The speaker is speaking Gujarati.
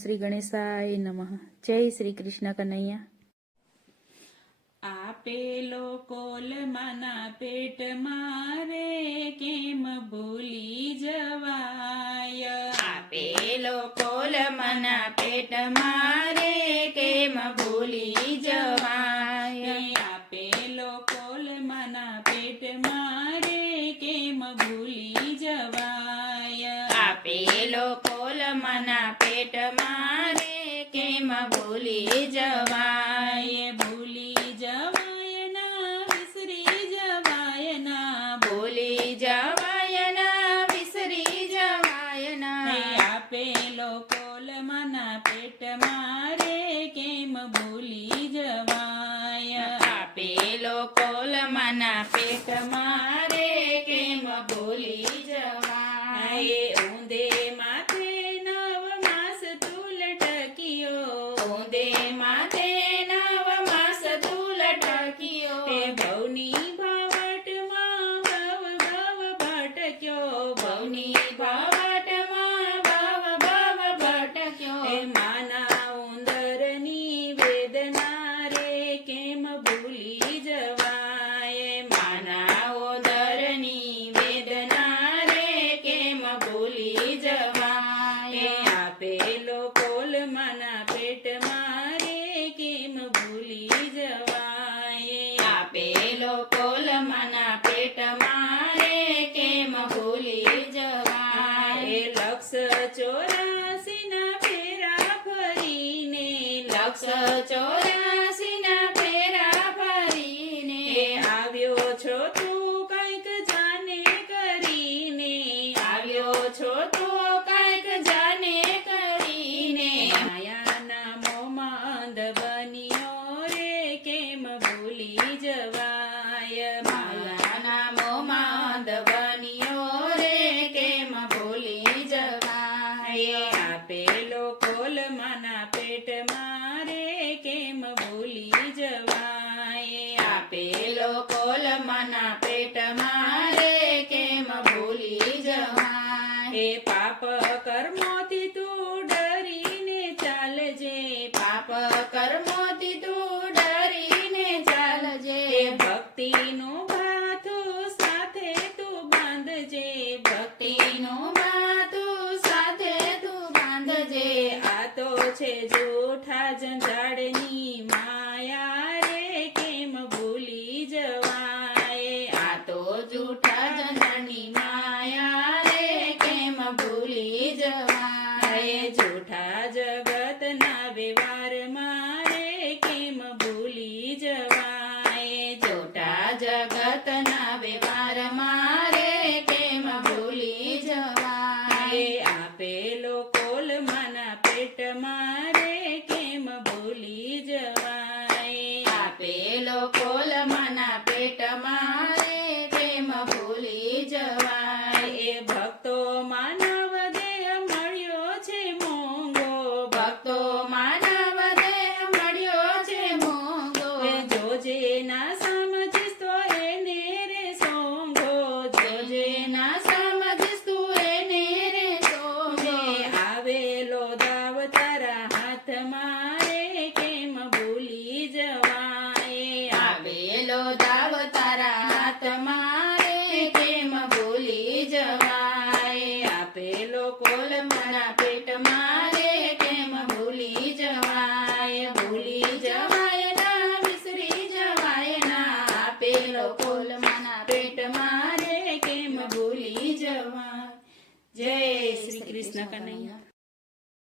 શ્રી ગણેશાય નમઃ. જય શ્રી કૃષ્ણ કનૈયા. આપેલો કોલમાના પેટમાં રે કેમ ભૂલી જવાય. આપેલો કોલમાના પેટમાં રે કેમ ભૂલી જવાય. આપેલો કોલમાના પેટમાં રે કેમ ભૂલી જવાય. આપેલો કોલમાના પેટમાં રે કેમ ભૂલી જવાય. ભૂલી જવાય ના વિસરી જવાય ના. ભૂલી જવાય ના વિસરી જવાય ના. આપેલો કોલમાના પેટમાં રે કેમ ભૂલી જવાય. આપેલો કોલમાના પેટમાં રે કેમ ભૂલી જવાય. ઊંધે માથે નવ માસ તું લટક્યો. ઊંધે માથે નવ માસ તું લટક્યો. ભવની ભાવટમાં ભવ ભવ ભટક્યો. ભવની ભાવટમાં ભવ ભવ ભટક્યો. માના ઉંદરની વેદના રે કેમ ભૂલી જવાય. માના ઉદરની વેદના રે કેમ ભૂલી જવાય. આપેલો કોલમાના પેટમાં રે કેમ ભૂલી જવાય. આપેલો કોલમાના પેટમાં રે કેમ ભૂલી જવાય. લક્ષ 84 ના ફેરા ફરીને. લક્ષ 84 ના ફેરા ફરીને. આવ્યો છો તું કંઈક જાને કરીને. આવ્યો છો તો કંઈક જાને કરીને. માયાના મોંમાં અંધ બન્યો રે કેમ ભૂલી જવાય. માયાના મોંમાં અંધ બન્યો રે કેમ ભૂલી જવાય. આપેલો કોલમાના પેટમાં રે કેમ ભૂલી જવાય. આપેલો કોલમાના પેટમાં રે કેમ ભૂલી જવાય. પાપ કર્મોથી તું ડરીને ચાલજે. પાપ કર્મોથી તું ડરીને ચાલજે. ભક્તિનું ભાથું સાથે તું બાંધજે. ભક્તિનું બાતું સાથે તું બાંધજે. આ તો છે જૂઠા જંજાળની માયા રે કેમ ભૂલી જવાય. આ તો જૂઠા જંજાળની માયા રે કેમ ભૂલી જવાય. જૂઠા જગતના વ્યવહારમાં રે કેમ ભૂલી જવાય. જૂઠા જગતના વ્યવહારમાં રે કેમ ભૂલી જવાય. આપેલો કોલમાના પેટમાં રે કેમ ભૂલી જવાય. આપેલો કોલમાના પેટમાં રે કેમ ભૂલી જવાય. ભક્તો માનવ દેહ મળ્યો છે મોંઘો. ભક્તો માનવ દેહ મળ્યો છે મોંઘો. જોજે ના સમજીશ તો એને રે સોંગો. જોજે ના સમજીશ તું એને રે સોંગો. આવેલો દાવ તારા હાથમાં રે કેમ ભૂલી જવાય. આવેલો દાવ તારા હાથમાં રે કેમ ભૂલી જવાય. આપેલો કોલમાના પેટમાં રે કેમ ભૂલી જવાય. ભૂલી જવાય ના વિસરી જવાય ના. આપેલો કોલમાના પેટમાં રે કેમ ભૂલી જવાય. જય શ્રી કૃષ્ણ કનૈયા.